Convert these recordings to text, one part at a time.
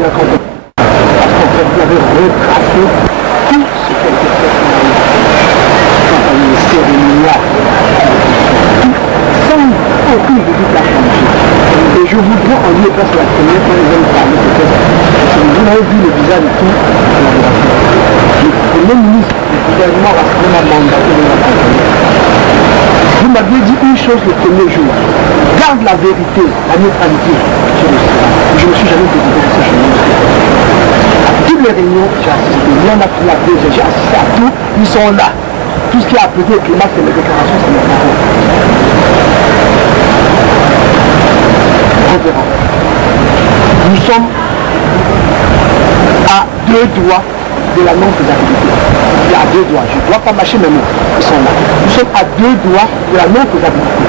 la campagne. Parce qu'en fait, vous avez retracé tout ce qui a été fait dans les cérémoniales. Sans aucune visite à changer. Et je voudrais en lieu place la première fois, ils ont parlé de ça. Vous avez vu le visage et tout. Le Premier ministre du gouvernement Rassemblement m'a mandaté de la campagne. Vous m'aviez dit une chose le premier jour. Garde la vérité, la neutralité. Je ne me suis jamais décidé de ces choses. À toutes les réunions, j'ai assisté. Il y en a qui l'ont fait, j'ai assisté à tout. Ils sont là. Tout ce qui a appelé au climat, c'est les déclarations, c'est les paroles. Révérend. Nous sommes à 2 doigts de la non-faisabilité. Il y a 2 doigts. Je ne dois pas mâcher mes mots. Ils sont là. Nous sommes à 2 doigts de la non-faisabilité.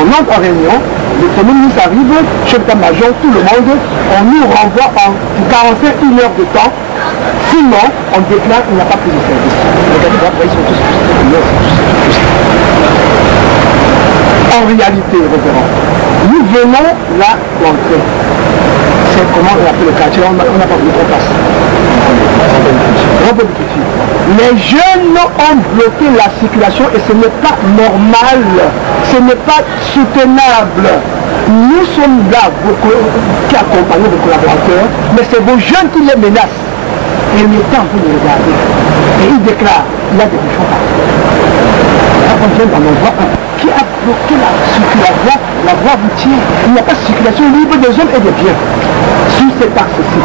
On entre en réunion, le Premier ministre arrive, chef d'état-major, tout le monde, on nous renvoie en 45 heures de temps. Sinon, on déclare qu'il n'y a pas plus de service. Regardez, ils sont tous en réalité, révérend, nous venons là d'entrer. C'est comment on appelle le quartier, on n'a pas voulu qu'on passe. Les jeunes ont bloqué la circulation et ce n'est pas normal, ce n'est pas soutenable. Nous sommes là qui accompagnons vos collaborateurs, mais c'est vos jeunes qui les menacent. Et l'État peut les regarder. Et il déclare, il y a des bouchons partout. Là, on vient dans l'endroit qui a bloqué la voie routière. Il n'y a pas de circulation libre des hommes et des biens. Sur cet axe-ci.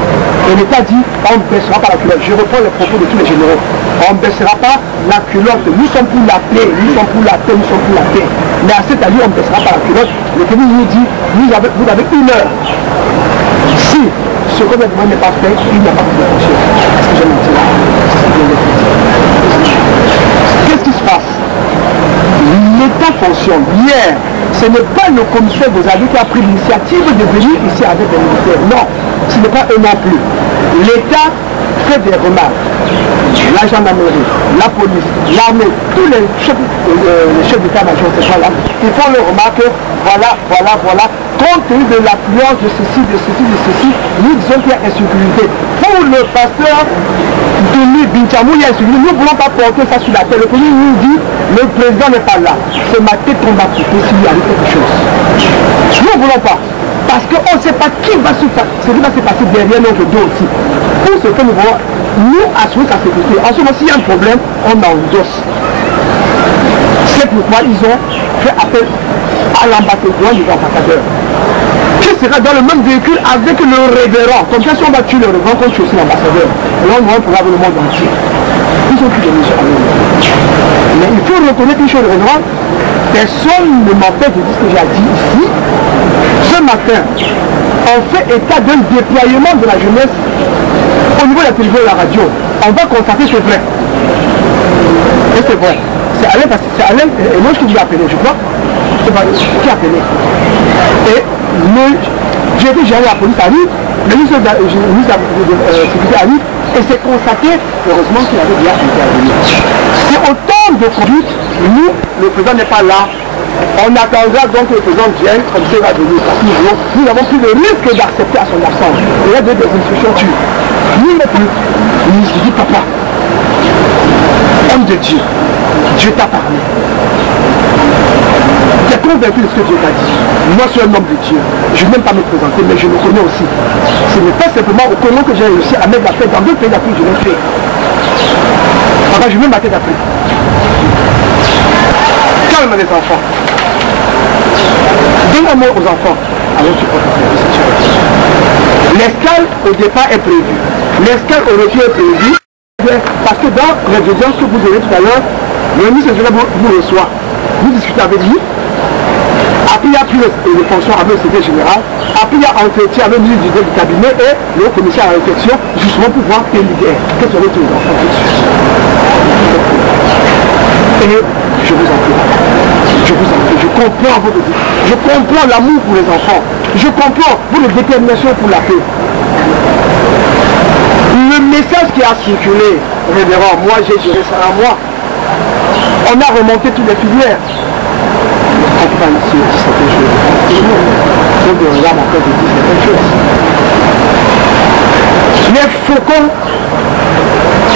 Et l'État dit, on ne baissera pas la culotte. Je reprends les propos de tous les généraux. On ne baissera pas la culotte. Nous sommes pour la paix, nous sommes pour la paix, nous sommes pour la paix. Mais à cet allure, on ne baissera pas la culotte. Le Premier nous dit, vous avez 1 heure. Si ce qu'on a demandé n'est pas fait, il n'y a pas de fonction. Est-ce que j'ai menti là? Qu'est-ce qui se passe? L'État fonctionne. Hier, ce n'est pas le commissaire Bozali qui a pris l'initiative de venir ici avec des militaires. Non, ce n'est pas eux non plus. L'État fait des remarques. La gendarmerie, la police, l'armée, tous les chefs d'état-major, ces gens-là, ils font les remarques, voilà, compte tenu de l'affluence de ceci, nous disons qu'il y a insécurité. Pour le pasteur Denis Binchamou, il y a insécurité. Nous ne voulons pas porter ça sur la terre. Le premier nous dit, le président n'est pas là. C'est ma tête qu'on va couper s'il y a quelque chose. Nous ne voulons pas. Parce qu'on ne sait pas qui va se passer derrière notre dos aussi. Pour ce que nous voulons, nous assurer sa sécurité. En ce moment, s'il y a un problème, on endosse. C'est pourquoi ils ont fait appel à l'ambassadeur des ambassadeurs, qui sera dans le même véhicule avec le révérend. Comme ça, si on va tuer le révérend, on tue aussi l'ambassadeur. Et là, on va pouvoir le monde entier. Ils ont pris des mesures à l'heure. Mais il faut reconnaître une chose, le révérend, personne ne m'empêche de dire ce que j'ai dit ici. Ce matin, on fait état d'un déploiement de la jeunesse au niveau de la télévision et de la radio. On va constater c'est vrai. Et c'est vrai. C'est Alain, parce que c'est Alain, et moi je vous ai appelé, je crois. C'est pas qui a appelé. Et j'ai dit, j'ai allé à la police à Lille, le ministre de la sécurité à Lille, et c'est constaté, heureusement qu'il avait déjà intervenu. C'est autant de conduite, nous, le président n'est pas là. On attendra donc que le président vienne, comme ça il va venir. Parce que nous n'avons plus le risque d'accepter à son absence. Il y a des instructions tues. Nous non plus. Il se dit, papa, homme de Dieu, Dieu t'a parlé. Tu es convaincu de ce que Dieu t'a dit. Moi, je suis un homme de Dieu. Je ne vais même pas me présenter, mais je le connais aussi. Ce n'est pas simplement au Congo que j'ai réussi à mettre la paix. Dans d'autres pays d'Afrique, je l'ai fait. Papa, je mets ma tête d'Afrique. Calme les enfants. Donne un mot aux enfants. Alors tu peux faire la situation. L'escale au départ est prévue. L'escale au retour est prévue. Parce que dans les audiences que vous aurez tout à l'heure, le ministre vous reçoit. Vous discutez avec lui. Après, il y a pris les fonctions avec le secrétaire général. Après, il y a entretien avec le ministre du cabinet et le commissaire à la réflexion, justement pour voir quelle idée. Quels sont les enfants tout de suite. Et je vous en prie. Je vous en prie. Je comprends votre vie. Je comprends l'amour pour les enfants. Je comprends votre détermination pour la paix. Le message qui a circulé, révérend, moi j'ai géré ça à moi. On a remonté toutes les filières. On on peut pas se dire certaines choses. Donc on regarde encore de dire certaines choses. Les faucons,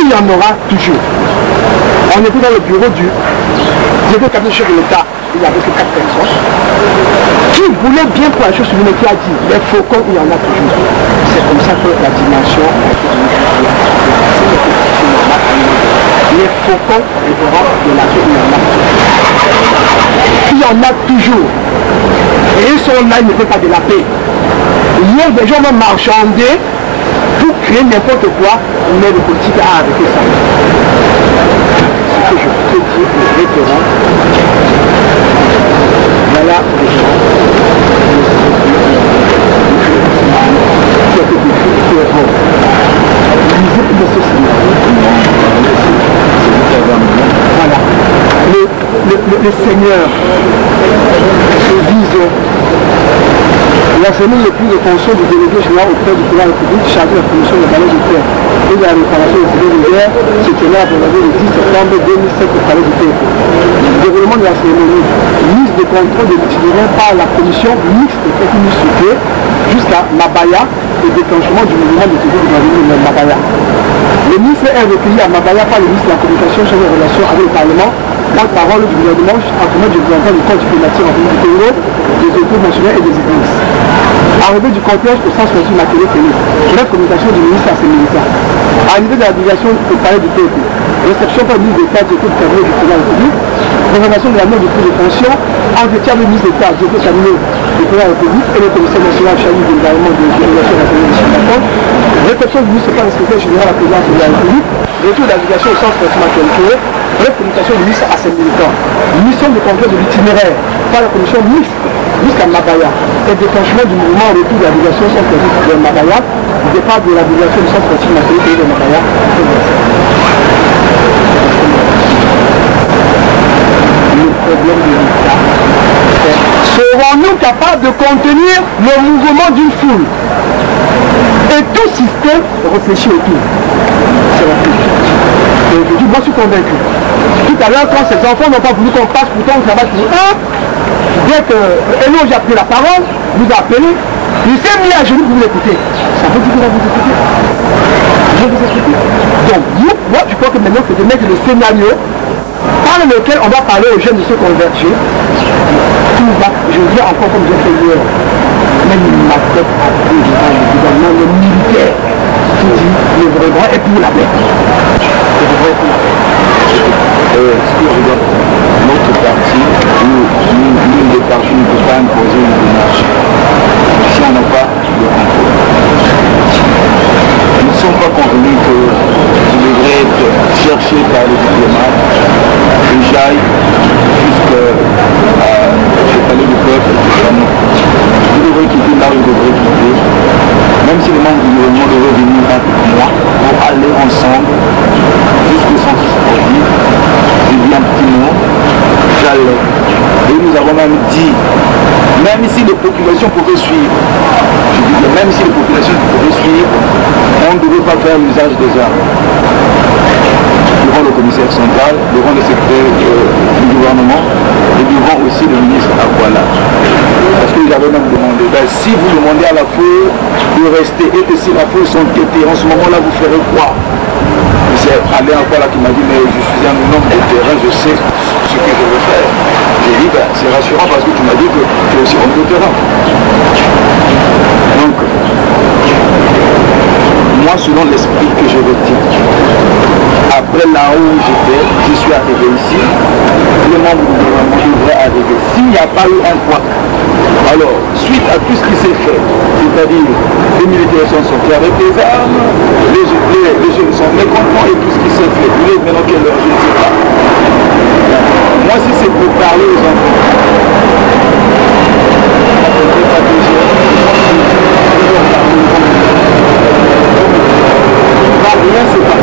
il y en aura toujours. On était dans le bureau du cabinet chef de l'État, il y avait que 4 personnes qui voulaient bien pour la chose sur qui a dit les faucons, il y en a toujours. C'est comme ça que la dimension a été les faucons et Europe de la vie, il y en a toujours. Et ils sont là, ils ne font pas de la paix. Hier, des gens vont marchander pour créer n'importe quoi, mais le politique a arrêté ça. Ce que je peux dire aux vétérans, voilà les gens qui ont été décrits qui est bon. Lisez plus de ce voilà. Le Seigneur vise l'enseignement le plus de fonction du délégué général auprès du président de la République chargé de la commission de balai du terre et de la réparation des idées de guerre se tenait à Bonavie le 10 septembre 2007 au palais du terre. Le déroulement de la cérémonie, mise de contrôle de l'itinéraire par la commission mixte technique jusqu'à Mabaya et déclenchement du mouvement de sécurité de la ville de Mabaya. Le ministre est recueilli à Mabaya par le ministre de la Communication sur les relations avec le Parlement, porte-parole du gouvernement, en commun du représentant du Code diplomatique en République du Congo, des autorités nationales et des églises. Arrivée du complexe au sens reçu matériel télé. Bref, communication du ministre à ses militaires. Arrivée de la délégation au palais du peuple. Réception par le ministre d'État du cabinet du président de la République. Présentation de la note de prise de fonction. Entretien du ministre d'État du cabinet du président de la République et le commissaire national chargé du gouvernement de l'Organisation nationale de réception du ministre du secrétaire général à la présidence de la République. Retour de la délégation au sens reçu matériel. Bref, communication du ministre à ses militants. Mission de contrôle de l'itinéraire par la commission mixte jusqu'à Mabaya. Et déclenchement du mouvement au retour de la délégation sans principe de Mabaya, du départ de la délégation du sans principe matériel de Mabaya. Le problème de l'État, serons-nous capables de contenir le mouvement d'une foule? Et tout système réfléchit autour. C'est la question. Et aujourd'hui, moi je suis convaincu. Tout à l'heure, quand ces enfants n'ont pas voulu qu'on passe, pourtant on travaille pour eux, dès que Elo, j'ai pris la parole, vous a appelé, il s'est mis à genoux pour vous écouter. Ça veut dire que vous écoutez. Je vous écouter. Donc, moi, je crois que maintenant, c'est de mettre le scénario par lequel on va parler aux jeunes de se converger. Tout va, je dis encore comme j'ai fait hier, même ma tête à deux devant le gouvernement, le militaire, qui dit le vrai droit est pour la paix. Le vrai pour la paix. Ce que je regarde notre parti, nous les partis ne peut pas imposer une démarche si on n'a pas de contrôle. Nous ne sommes pas convenus que je devrais être cherché par les diplomates, que j'aille jusqu'au palais du peuple. Je devrais quitter là où je devrais quitter, même si les membres du gouvernement devraient venir avec moi pour aller ensemble jusqu'au centre sportif. J'ai dit un petit mot, j'allais. Et nous avons même dit, même si les populations pouvaient suivre, je dis que même si les populations pouvaient suivre, on ne devait pas faire l'usage des armes. Devant le commissaire central, devant le secrétaire du gouvernement et devant aussi le ministre Akwala. Parce qu'ils avaient même demandé, si vous demandez à la foule de rester et que si la foule sont guettées, en ce moment-là vous ferez quoi? C'est Alain Akwala qui m'a dit, mais je suis un homme de terrain, je sais ce que je veux faire. J'ai dit, c'est rassurant parce que tu m'as dit que tu es aussi homme de terrain. Donc, moi, selon l'esprit que je retiens, après là où j'étais, je suis arrivé ici, les membres du gouvernement devraient arriver. S'il n'y a pas eu un point, alors, suite à tout ce qui s'est fait, c'est-à-dire les militaires sont sortis avec des armes, les jeunes sont mécontents et tout ce qui s'est fait, il est maintenant quelle heure, je ne sais pas. Moi, si c'est pour parler aux enfants, rien se passe.